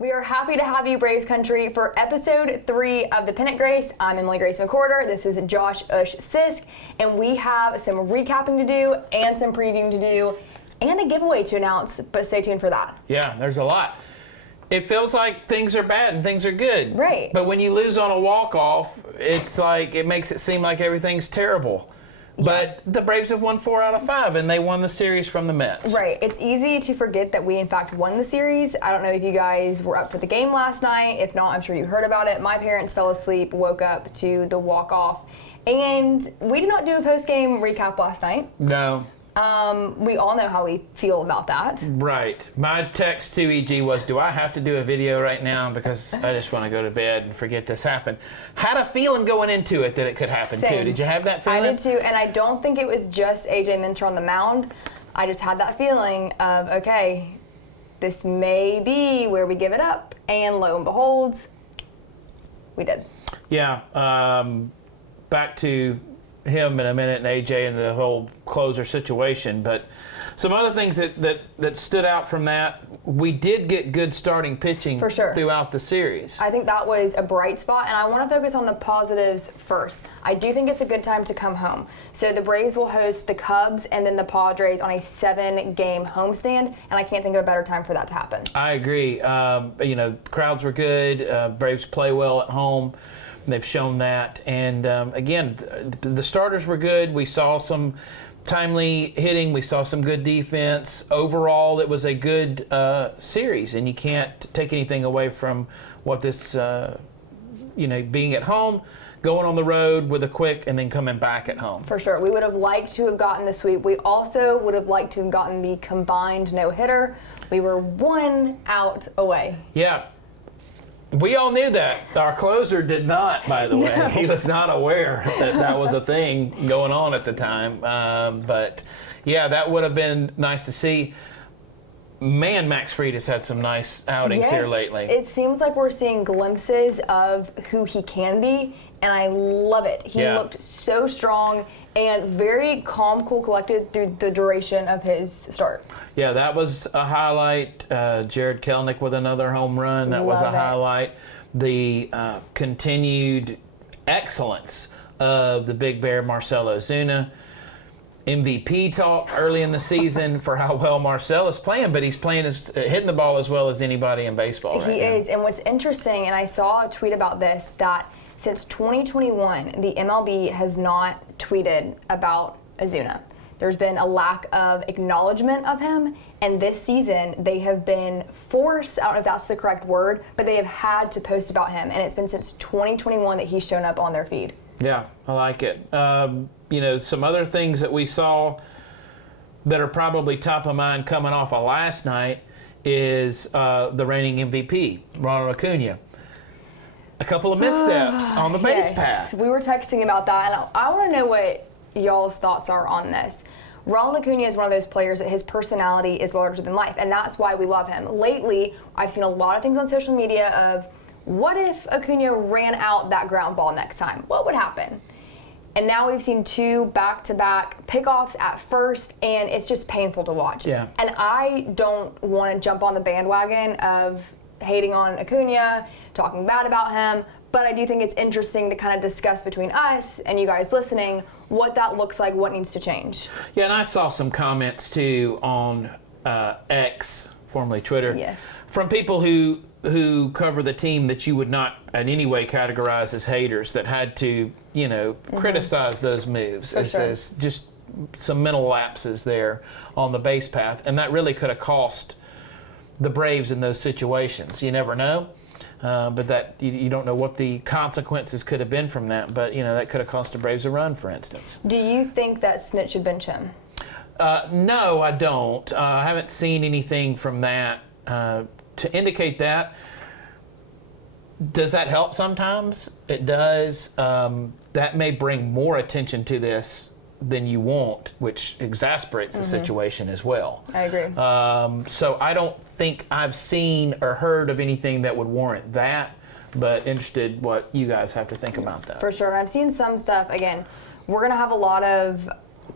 We are happy to have you, Braves Country, for episode 3 of the Pennant Grace. I'm Emily Grace McWhorter. This is Josh Ush Sisk, and we have some recapping to do and some previewing to do and a giveaway to announce, but stay tuned for that. Yeah, there's a lot. It feels like things are bad and things are good. Right. But when you lose on a walk-off, it's like it makes it seem like everything's terrible. But the Braves have won 4 out of 5, and they won the series from the Mets. Right. It's easy to forget that we, in fact, won the series. I don't know if you guys were up for the game last night. If not, I'm sure you heard about it. My parents fell asleep, woke up to the walk-off, and we did not do a post-game recap last night. No. We all know how we feel about that. Right. My text to EG was, do I have to do a video right now? Because I just want to go to bed and forget this happened. Had a feeling going into it that it could happen too. Did you have that feeling? I did too, and I don't think it was just AJ Minter on the mound. I just had that feeling of, okay, this may be where we give it up. And lo and behold, we did. Yeah. Back to him in a minute and AJ and the whole closer situation, but some other things that stood out from that, we did get good starting pitching for sure throughout the series. I think that was a bright spot, and I want to focus on the positives first. I do think it's a good time to come home. So the Braves will host the Cubs and then the Padres on a 7-game homestand, and I can't think of a better time for that to happen. I agree. Crowds were good. Braves play well at home. They've shown that. And again, the starters were good. We saw some timely hitting. We saw some good defense. Overall, it was a good series, and you can't take anything away from what this, being at home, going on the road with a quick, and then coming back at home. For sure. We would have liked to have gotten the sweep. We also would have liked to have gotten the combined no-hitter. We were 1 out away. Yeah. We all knew that. Our closer did not, by the way. No. He was not aware that was a thing going on at the time. But, yeah, that would have been nice to see. Man, Max Fried has had some nice outings here lately. It seems like we're seeing glimpses of who he can be, and I love it. He looked so strong and very calm, cool, collected through the duration of his start. Yeah, that was a highlight. Jared Kelenic with another home run. That was a highlight. The continued excellence of the Big Bear, Marcell Ozuna. MVP talk early in the season for how well Marcell is playing, but he's playing hitting the ball as well as anybody in baseball right now. He is, and what's interesting, and I saw a tweet about this, that since 2021, the MLB has not tweeted about Ozuna. There's been a lack of acknowledgement of him, and this season they have been forced, I don't know if that's the correct word, but they have had to post about him, and it's been since 2021 that he's shown up on their feed. Yeah, I like it. Some other things that we saw that are probably top of mind coming off of last night is the reigning MVP, Ronald Acuña. A couple of missteps on the base path. We were texting about that, and I want to know what y'all's thoughts are on this. Ronald Acuña is one of those players that his personality is larger than life, and that's why we love him. Lately, I've seen a lot of things on social media of, what if Acuña ran out that ground ball next time? What would happen? And now we've seen 2 back-to-back pickoffs at first, and it's just painful to watch. Yeah. And I don't want to jump on the bandwagon of hating on Acuña, talking bad about him, but I do think it's interesting to kind of discuss between us and you guys listening what that looks like, what needs to change. Yeah, and I saw some comments too on X, formerly Twitter, from people who cover the team that you would not in any way categorize as haters, that had to, criticize those moves as just some mental lapses there on the base path, and that really could have cost the Braves in those situations. You never know. But that you don't know what the consequences could have been from that. But, that could have cost the Braves a run, for instance. Do you think that Snit should bench him? No, I don't. I haven't seen anything from that to indicate that. Does that help sometimes? It does. That may bring more attention to this than you want, which exasperates the situation as well. I agree. So I don't think I've seen or heard of anything that would warrant that, but interested what you guys have to think about that. For sure. I've seen some stuff. Again, we're going to have a lot of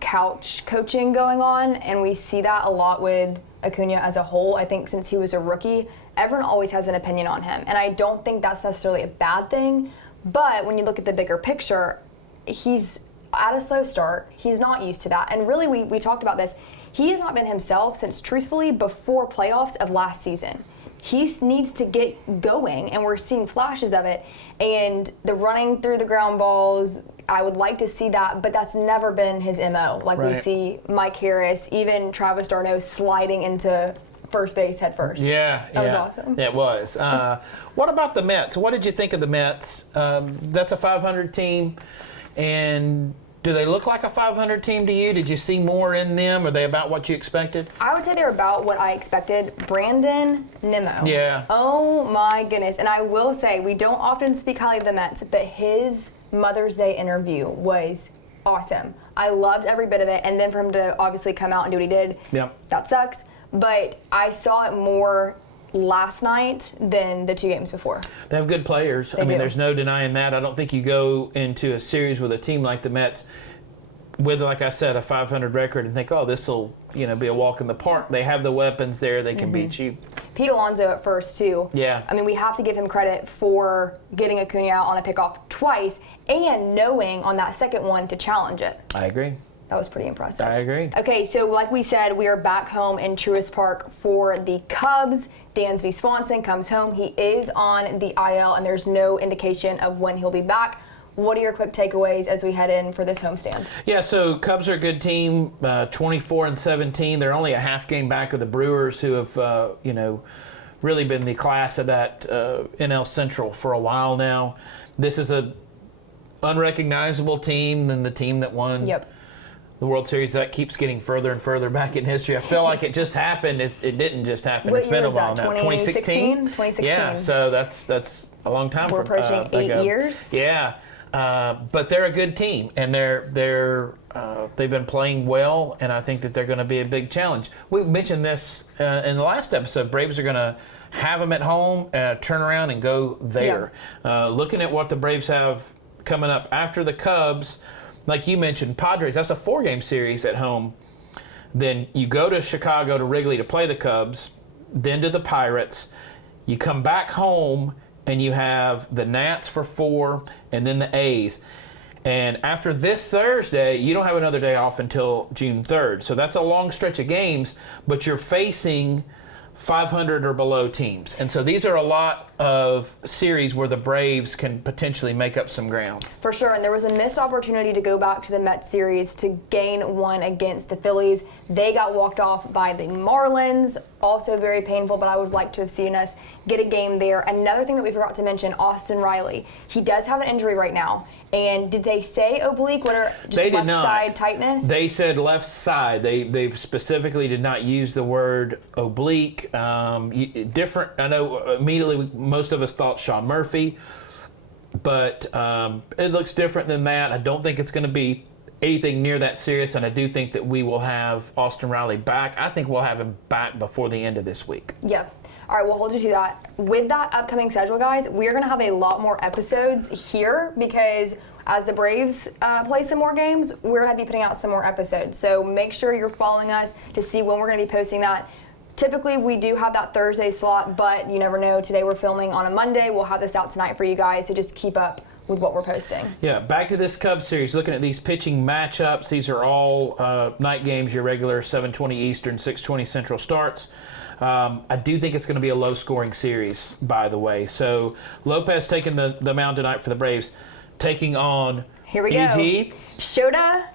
couch coaching going on, and we see that a lot with Acuña as a whole. I think since he was a rookie, everyone always has an opinion on him. And I don't think that's necessarily a bad thing. But when you look at the bigger picture, he's at a slow start. He's not used to that. And really, we talked about this. He has not been himself since, truthfully, before playoffs of last season. He needs to get going, and we're seeing flashes of it. And the running through the ground balls, I would like to see that, but that's never been his MO. Like we see Mike Harris, even Travis d'Arnaud sliding into first base head first. Yeah, that was awesome. Yeah, it was. What about the Mets? What did you think of the Mets? That's a 500 team, and do they look like a 500 team to you? Did you see more in them? Are they about what you expected? I would say they're about what I expected. Brandon Nimmo. Yeah. Oh my goodness. And I will say, we don't often speak highly of the Mets, but his Mother's Day interview was awesome. I loved every bit of it. And then for him to obviously come out and do what he did, that sucks. But I saw it more last night than the 2 games before. They have good players. I mean, there's no denying that. I don't think you go into a series with a team like the Mets with, like I said, a 500 record and think, oh, this will, be a walk in the park. They have the weapons there. They can beat you. Pete Alonso at first, too. Yeah. I mean, we have to give him credit for getting Acuña out on a pickoff twice and knowing on that second one to challenge it. I agree. That was pretty impressive. I agree. Okay, so like we said, we are back home in Truist Park for the Cubs. Dansby Swanson comes home. He is on the IL, and there's no indication of when he'll be back. What are your quick takeaways as we head in for this homestand? Yeah, so Cubs are a good team, 24-17. They're only a half game back of the Brewers, who have, really been the class of that NL Central for a while now. This is a unrecognizable team than the team that won the World Series. That keeps getting further and further back in history. I feel like it just happened. It didn't just happen. What it's been year a while now. 2016? 2016. Yeah, so that's a long time. We're approaching 8 years. Yeah, but they're a good team, and they've been playing well, and I think that they're going to be a big challenge. We mentioned this in the last episode. Braves are going to have them at home, turn around and go there. Looking at what the Braves have coming up after the Cubs, like you mentioned, Padres, that's a 4-game series at home. Then you go to Chicago to Wrigley to play the Cubs, then to the Pirates. You come back home and you have the Nats for 4 and then the A's. And after this Thursday, you don't have another day off until June 3rd. So that's a long stretch of games, but you're facing 500 or below teams. And so these are a lot of series where the Braves can potentially make up some ground. For sure, and there was a missed opportunity to go back to the Mets series to gain one against the Phillies. They got walked off by the Marlins. Also very painful, but I would like to have seen us get a game there. Another thing that we forgot to mention, Austin Riley. He does have an injury right now. And did they say oblique? What are just they left side tightness? They said left side. They specifically did not use the word oblique. Different. I know immediately most of us thought Sean Murphy, but it looks different than that. I don't think it's going to be anything near that serious, and I do think that we will have Austin Riley back. I think we'll have him back before the end of this week. Yeah. All right, we'll hold you to that. With that upcoming schedule, guys, we're going to have a lot more episodes here because as the Braves play some more games, we're going to be putting out some more episodes. So make sure you're following us to see when we're going to be posting that. Typically, we do have that Thursday slot, but you never know. Today we're filming on a Monday. We'll have this out tonight for you guys, so just keep up with what we're posting. Yeah, back to this Cubs series. Looking at these pitching matchups, these are all night games, your regular 7:20 Eastern, 6:20 Central starts. I do think it's going to be a low-scoring series, by the way. So Lopez taking the mound tonight for the Braves, taking on Here we EG. go. Shota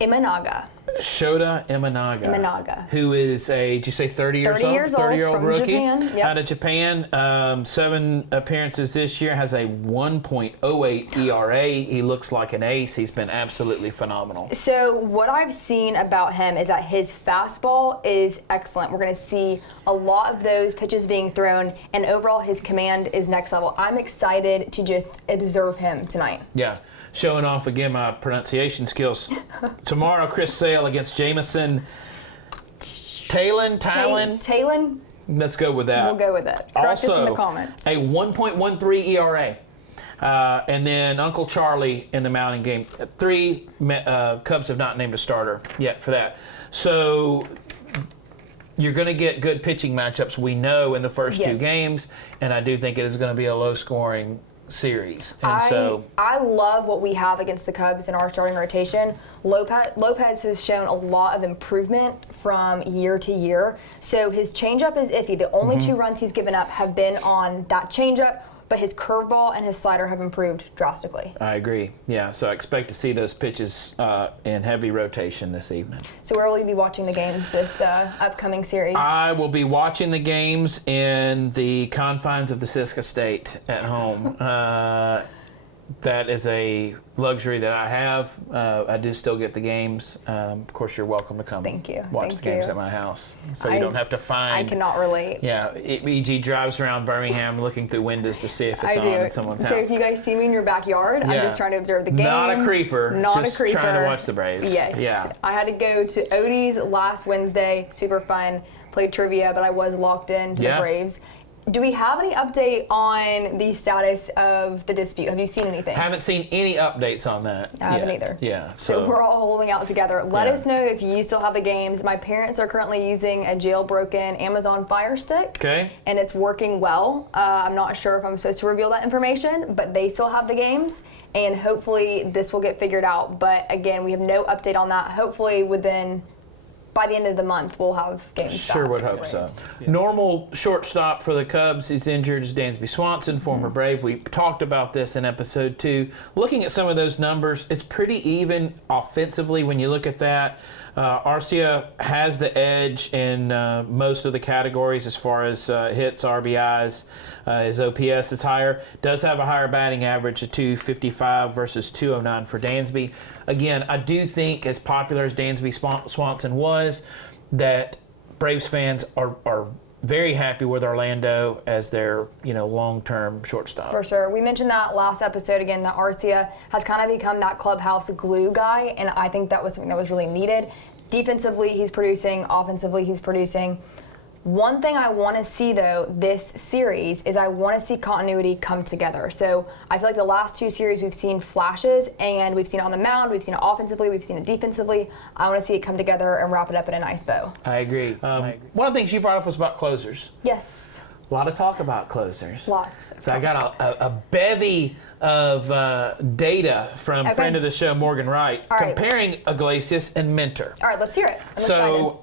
Imanaga. Shota Imanaga. Who is did you say 30 years old? 30-year-old from rookie Japan. Yep. Out of Japan. 7 appearances this year, has a 1.08 ERA. He looks like an ace. He's been absolutely phenomenal. So what I've seen about him is that his fastball is excellent. We're going to see a lot of those pitches being thrown, and overall his command is next level. I'm excited to just observe him tonight. Yeah. Showing off again my pronunciation skills. Tomorrow, Chris Sale against Jamison Talon. Let's go with that. We'll go with it. Correct us in the comments. A 1.13 ERA. And then Uncle Charlie in the mounting game. 3 Cubs have not named a starter yet for that. So you're going to get good pitching matchups, we know, in the first Yes. 2 games, and I do think it is going to be a low-scoring series. And I love what we have against the Cubs in our starting rotation. Lopez has shown a lot of improvement from year to year. So his changeup is iffy. The only 2 runs he's given up have been on that changeup, but his curveball and his slider have improved drastically. I agree. Yeah, so I expect to see those pitches in heavy rotation this evening. So where will you be watching the games this upcoming series? I will be watching the games in the confines of the Siska State at home. That is a luxury that I have. I do still get the games. Of course, you're welcome to come Thank you. watch Thank the games you. at my house. So you don't have to find... I cannot relate. Yeah, EG drives around Birmingham looking through windows to see if it's on in someone's house. So if you guys see me in your backyard, I'm just trying to observe the game. Not a creeper. Not just a creeper. Trying to watch the Braves. Yes. Yeah. I had to go to Odie's last Wednesday. Super fun. Played trivia, but I was locked in to the Braves. Do we have any update on the status of the dispute? Have you seen anything? Haven't seen any updates on that. I haven't either. Yeah. So we're all holding out together. Let us know if you still have the games. My parents are currently using a jailbroken Amazon Fire Stick. Okay. And it's working well. I'm not sure if I'm supposed to reveal that information, but they still have the games. And hopefully this will get figured out. But again, we have no update on that. Hopefully by the end of the month, we'll have games Sure back. would hope so. Yeah. Normal shortstop for the Cubs is injured is Dansby Swanson, former Brave. We talked about this in episode 2. Looking at some of those numbers, it's pretty even offensively when you look at that. Arcia has the edge in most of the categories as far as hits, RBIs. His OPS is higher. Does have a higher batting average of 255 versus 209 for Dansby. Again, I do think, as popular as Dansby Swanson was, that Braves fans are very happy with Orlando as their long-term shortstop. For sure. We mentioned that last episode again, that Arcia has kind of become that clubhouse glue guy, and I think that was something that was really needed. Defensively, he's producing. Offensively, he's producing. One thing I want to see, though, this series is I want to see continuity come together. So I feel like the last 2 series we've seen flashes, and we've seen it on the mound, we've seen it offensively, we've seen it defensively. I want to see it come together and wrap it up in a nice bow. I agree. One of the things you brought up was about closers. Yes. A lot of talk about closers. Lots. So I got a bevy of data from friend of the show, Morgan Wright, comparing Iglesias and Minter. All right, let's hear it. I'm excited.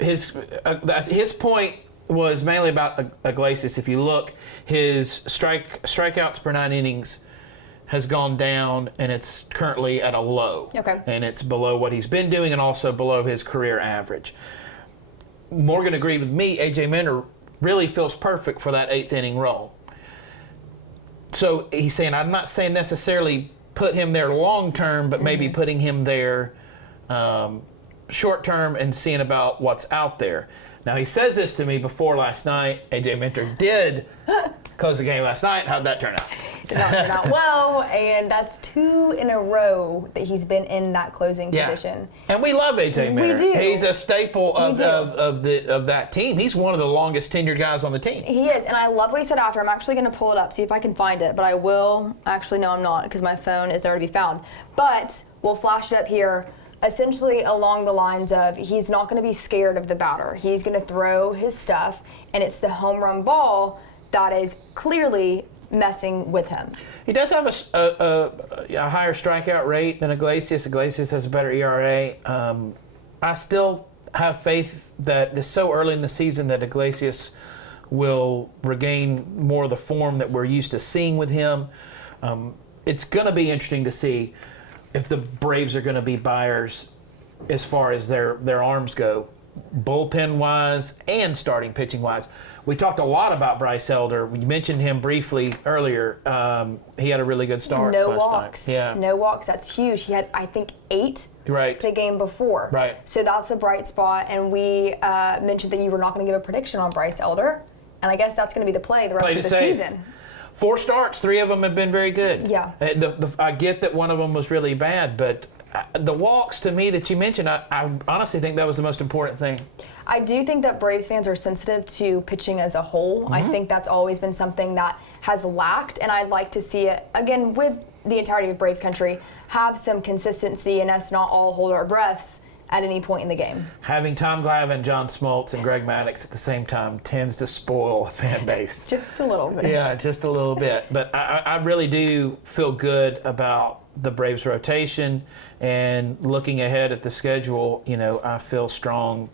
His point was mainly about Iglesias. If you look, his strikeouts per 9 innings has gone down, and it's currently at a low. Okay. And it's below what he's been doing and also below his career average. Morgan agreed with me. A.J. Minter really feels perfect for that 8th inning role. So he's saying, I'm not saying necessarily put him there long term, but maybe putting him there short term and seeing about what's out there. Now, he says this to me before last night. A.J. Minter did close the game last night. How'd that turn out? Did not turn out well, and that's 2 in a row that he's been in that closing position. And we love A.J. Minter. We do. He's a staple of that team. He's one of the longest tenured guys on the team. He is, and I love what he said after. I'm actually going to pull it up, see if I can find it, but I will. Actually, no, I'm not, because my phone is nowhere to be found. But we'll flash it up here. Essentially along the lines of he's not going to be scared of the batter. He's going to throw his stuff, and it's the home run ball that is clearly messing with him. He does have a higher strikeout rate than Iglesias. Iglesias has a better ERA. I still have faith that it's so early in the season that Iglesias will regain more of the form that we're used to seeing with him. It's going to be interesting to see if the Braves are going to be buyers as far as their arms go, bullpen-wise and starting pitching-wise. We talked a lot about Bryce Elder. We mentioned him briefly earlier. He had a really good start last night. Yeah. No walks. That's huge. He had, I think, 8 the game before. Right. So that's a bright spot. And we mentioned that you were not going to give a prediction on Bryce Elder. And I guess that's going to be the play the rest of the season. 4 starts, 3 of them have been very good. Yeah. I get that one of them was really bad, but the walks to me that you mentioned, I honestly think that was the most important thing. I do think that Braves fans are sensitive to pitching as a whole. I think that's always been something that has lacked, and I'd like to see it, again, with the entirety of Braves country, have some consistency and us not all hold our breaths at any point in the game. Having Tom Glavine, John Smoltz, and Greg Maddux at the same time tends to spoil a fan base. Just a little bit. Yeah, just a little bit. But I really do feel good about the Braves rotation, and looking ahead at the schedule, you know, I feel strong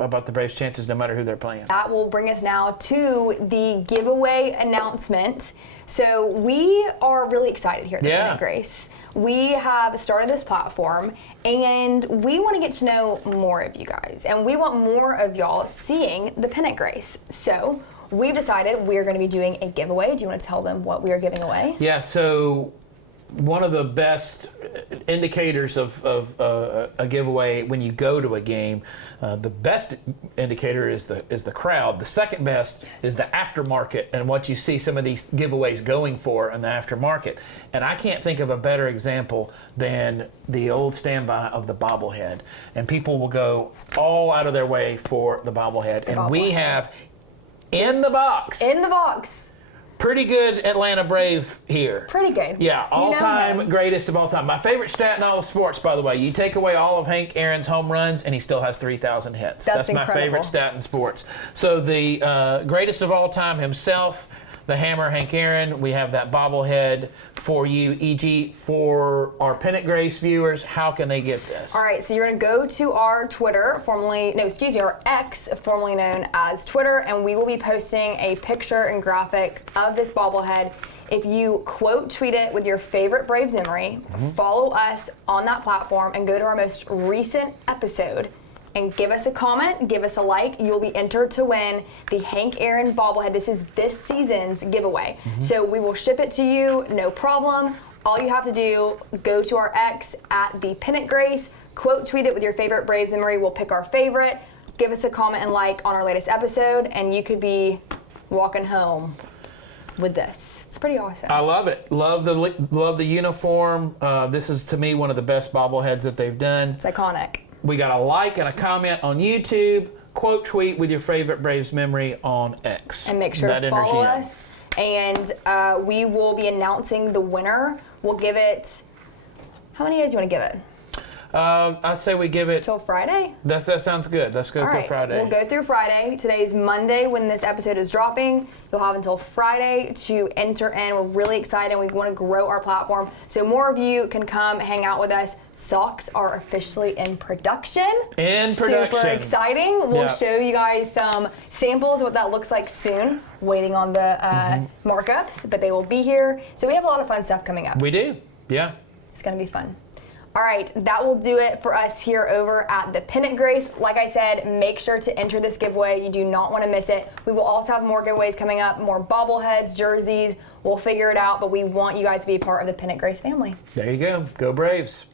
about the Braves' chances no matter who they're playing. That will bring us now to the giveaway announcement. So we are really excited here at the Pennant Grace. We have started this platform, and we want to get to know more of you guys, and we want more of y'all seeing the Pennant Grace. So we've decided we're going to be doing a giveaway. Do you want to tell them what we are giving away? Yeah, so one of the best indicators of a giveaway when you go to a game, the best indicator is the crowd. The second best is the aftermarket and what you see some of these giveaways going for in the aftermarket. And I can't think of a better example than the old standby of the bobblehead. And people will go all out of their way for the bobblehead. And we have in the box. Pretty good Atlanta Brave here. Pretty good. Yeah, all-time greatest of all time. My favorite stat in all of sports, by the way. You take away all of Hank Aaron's home runs, and he still has 3,000 hits. That's my favorite stat in sports. So the greatest of all time himself, the Hammer, Hank Aaron. We have that bobblehead for you. E.g., for our Pennant Grace viewers, how can they get this? All right, so you're going to go to our Twitter, our X, formerly known as Twitter, and we will be posting a picture and graphic of this bobblehead. If you quote tweet it with your favorite Braves memory, follow us on that platform, and go to our most recent episode and give us a comment, give us a like. You'll be entered to win the Hank Aaron bobblehead. This is this season's giveaway. So we will ship it to you, no problem. All you have to do, go to our X at the Pennant Grace, quote tweet it with your favorite Braves memory. We'll pick our favorite, give us a comment and like on our latest episode, and you could be walking home with this. It's pretty awesome. I love it. Love the uniform. This is, to me, one of the best bobbleheads that they've done. It's iconic. We got a like and a comment on YouTube. Quote tweet with your favorite Braves memory on X. And make sure to follow us. And we will be announcing the winner. We'll give it, how many days do you want to give it? I'd say we give it till Friday. That sounds good. Let's go through Friday. We'll go through Friday. Today's Monday when this episode is dropping. You'll have until Friday to enter in. We're really excited. We want to grow our platform so more of you can come hang out with us. Socks are officially in production. Super exciting. We'll show you guys some samples of what that looks like soon. Waiting on the markups, but they will be here. So we have a lot of fun stuff coming up. We do. Yeah. It's going to be fun. All right, that will do it for us here over at the Pennant Grace. Like I said, make sure to enter this giveaway. You do not want to miss it. We will also have more giveaways coming up, more bobbleheads, jerseys. We'll figure it out, but we want you guys to be a part of the Pennant Grace family. There you go. Go Braves.